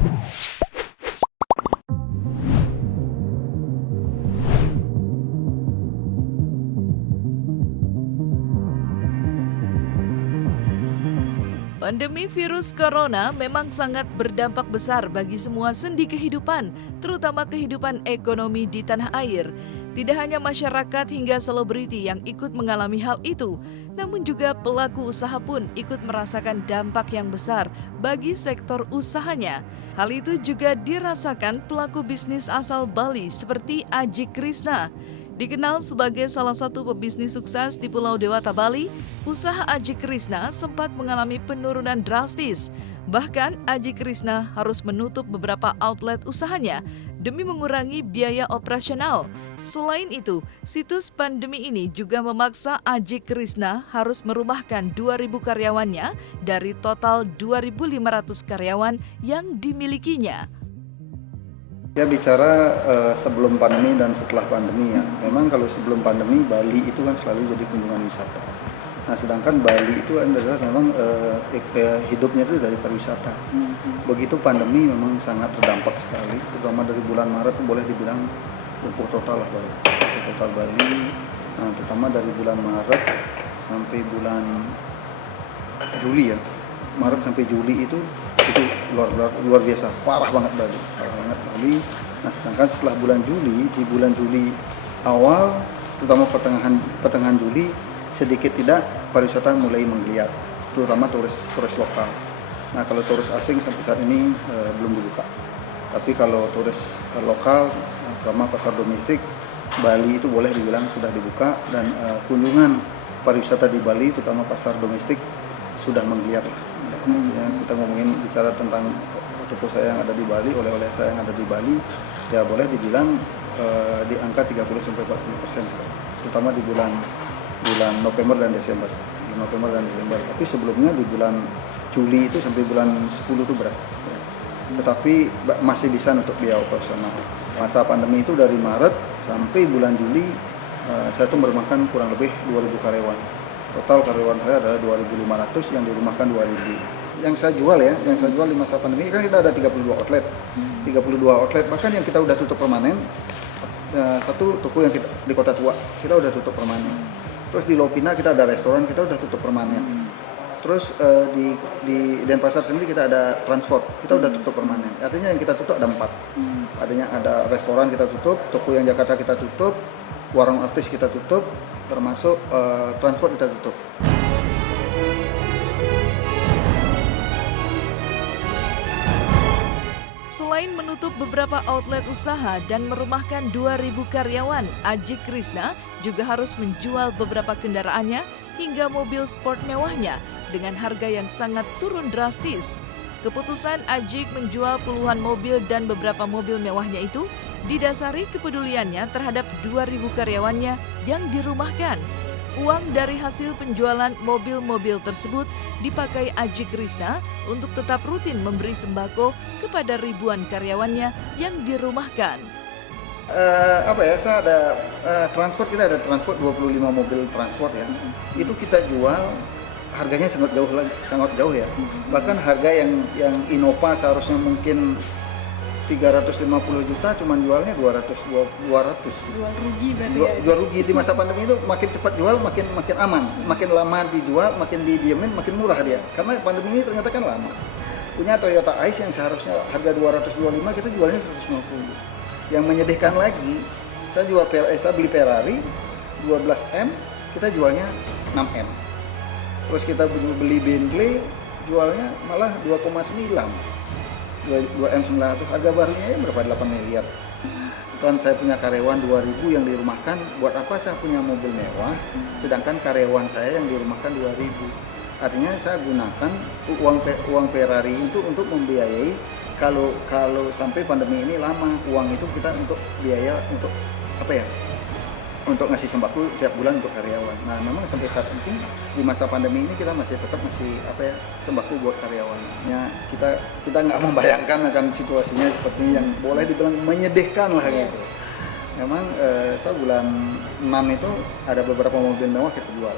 Pandemi virus corona memang sangat berdampak besar bagi semua sendi kehidupan, terutama kehidupan ekonomi di tanah air. Tidak hanya masyarakat hingga selebriti yang ikut mengalami hal itu, namun juga pelaku usaha pun ikut merasakan dampak yang besar bagi sektor usahanya. Hal itu juga dirasakan pelaku bisnis asal Bali seperti Aji Krisna. Dikenal sebagai salah satu pebisnis sukses di Pulau Dewata, Bali, usaha Aji Krisna sempat mengalami penurunan drastis. Bahkan Aji Krisna harus menutup beberapa outlet usahanya demi mengurangi biaya operasional. Selain itu, situs pandemi ini juga memaksa Aji Krisna harus merumahkan 2.000 karyawannya dari total 2.500 karyawan yang dimilikinya. Ya bicara sebelum pandemi dan setelah pandemi ya. Memang kalau sebelum pandemi Bali itu kan selalu jadi kunjungan wisata. Nah sedangkan Bali itu adalah memang hidupnya itu dari pariwisata. Begitu pandemi memang sangat terdampak sekali. Terutama dari bulan Maret boleh dibilang lumpuh total lah Bali. Lumpuh total Bali. Nah terutama dari bulan Maret sampai bulan Juli ya. Maret sampai Juli itu luar biasa, parah banget Bali. Nah sedangkan setelah bulan Juli, di bulan Juli awal, terutama pertengahan Juli, sedikit tidak pariwisata mulai menggeliat, terutama turis lokal. Nah kalau turis asing sampai saat ini belum dibuka. Tapi kalau turis lokal, terutama pasar domestik, Bali itu boleh dibilang sudah dibuka dan kunjungan pariwisata di Bali, terutama pasar domestik, sudah menggeliat lah. Ya, kita ngomongin bicara tentang toko saya yang ada di Bali, oleh-oleh saya yang ada di Bali, ya boleh dibilang di angka 30-40% sekarang, terutama di bulan November dan Desember. Tapi sebelumnya di bulan Juli itu sampai bulan 10 itu berat. Ya. Tetapi masih bisa untuk biaya operasional. Masa pandemi itu dari Maret sampai bulan Juli saya tuh merumahkan kurang lebih 2.000 karyawan. Total karyawan saya adalah 2.500, yang dirumahkan 2.000. Yang saya jual di masa pandemi kan kita ada 32 outlet. 32 outlet, bahkan yang kita udah tutup permanen, satu toko yang di Kota Tua, kita udah tutup permanen. Terus di Lopina kita ada restoran, kita udah tutup permanen. Terus di Denpasar sendiri kita ada transport, kita udah tutup permanen. Artinya yang kita tutup ada 4. Ada restoran kita tutup, toko yang Jakarta kita tutup, warung artis kita tutup, termasuk transport kita tutup. Selain menutup beberapa outlet usaha dan merumahkan 2.000 karyawan, Aji Krisna juga harus menjual beberapa kendaraannya hingga mobil sport mewahnya dengan harga yang sangat turun drastis. Keputusan Ajik menjual puluhan mobil dan beberapa mobil mewahnya itu didasari kepeduliannya terhadap 2.000 karyawannya yang dirumahkan. Uang dari hasil penjualan mobil-mobil tersebut dipakai Aji Krisna untuk tetap rutin memberi sembako kepada ribuan karyawannya yang dirumahkan. Saya ada transport, kita ada transport 25 mobil transport ya. Itu kita jual harganya sangat jauh ya. Bahkan harga yang Innova seharusnya mungkin 350 juta, cuman jualnya 200. Jual rugi berarti ya? Jual rugi. Di masa pandemi itu makin cepat jual makin aman, makin lama dijual makin didiemin makin murah dia, karena pandemi ini ternyata kan lama. Punya Toyota Ayz yang seharusnya harga 225, kita jualnya 150. Yang menyedihkan lagi, saya beli Ferrari 12M, kita jualnya 6M. Terus kita beli Bentley, jualnya malah 2,9. 2M900, harga barunya ya berapa? 8 miliar. Dan saya punya karyawan 2.000 yang dirumahkan, buat apa saya punya mobil mewah, sedangkan karyawan saya yang dirumahkan 2.000. Artinya saya gunakan uang Ferrari itu untuk membiayai kalau sampai pandemi ini lama, uang itu kita untuk biaya untuk untuk ngasih sembako tiap bulan untuk karyawan. Nah, memang sampai saat ini di masa pandemi ini kita masih tetap sembako buat karyawan. Ya, kita nggak membayangkan akan situasinya seperti yang boleh dibilang menyedihkan lah gitu. Memang saya bulan 6 itu ada beberapa mobil mewah kita jual.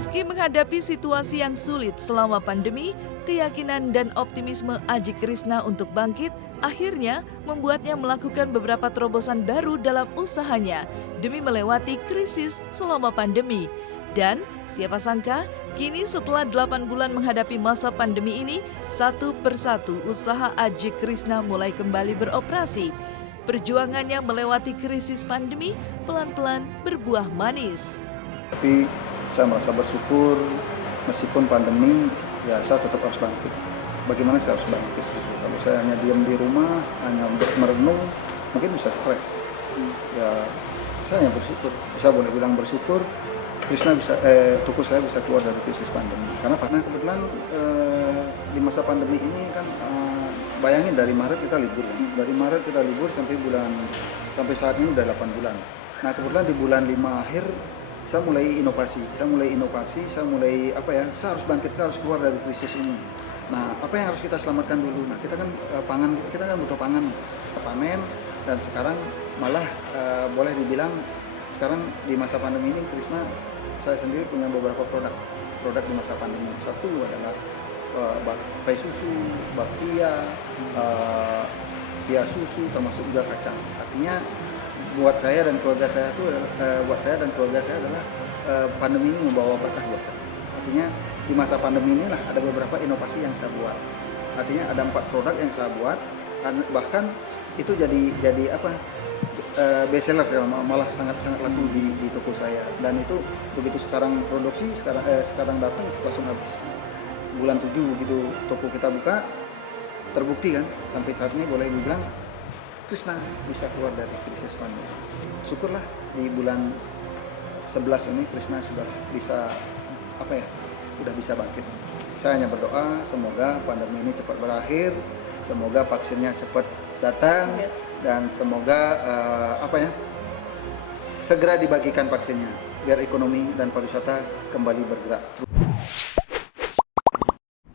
Meski menghadapi situasi yang sulit selama pandemi, keyakinan dan optimisme Aji Krishna untuk bangkit akhirnya membuatnya melakukan beberapa terobosan baru dalam usahanya demi melewati krisis selama pandemi. Dan siapa sangka, kini setelah 8 bulan menghadapi masa pandemi ini, satu persatu usaha Aji Krishna mulai kembali beroperasi. Perjuangannya melewati krisis pandemi pelan-pelan berbuah manis. Tapi saya merasa bersyukur, meskipun pandemi, ya saya tetap harus bangkit. Bagaimana saya harus bangkit? Kalau saya hanya diam di rumah, hanya merenung, mungkin bisa stres. Ya, saya hanya bersyukur. Saya boleh bilang bersyukur, Krishna bisa, toko saya bisa keluar dari krisis pandemi. Karena kebetulan di masa pandemi ini kan, bayangin dari Maret kita libur. Dari Maret kita libur sampai saat ini udah 8 bulan. Nah kebetulan di bulan 5 akhir, saya mulai inovasi, saya harus bangkit, saya harus keluar dari krisis ini. Nah, apa yang harus kita selamatkan dulu? Nah, kita kan kita kan butuh pangan nih, panen, dan sekarang malah boleh dibilang sekarang di masa pandemi ini Krishna, saya sendiri punya beberapa produk di masa pandemi. Satu adalah pai susu, bakpia, pia susu, termasuk juga kacang. Artinya buat saya dan keluarga saya adalah pandemi ini membawa berkah buat saya. Artinya di masa pandemi inilah ada beberapa inovasi yang saya buat. Artinya ada 4 produk yang saya buat, bahkan itu jadi best seller, malah sangat laku di toko saya. Dan itu begitu sekarang produksi, sekarang datang langsung habis. Bulan 7 begitu toko kita buka, terbukti kan sampai saat ini boleh dibilang Krishna bisa keluar dari krisis pandemi. Syukurlah di bulan 11 ini Krishna sudah bisa udah bisa bangkit. Saya hanya berdoa semoga pandemi ini cepat berakhir, semoga vaksinnya cepat datang, dan semoga segera dibagikan vaksinnya biar ekonomi dan pariwisata kembali bergerak.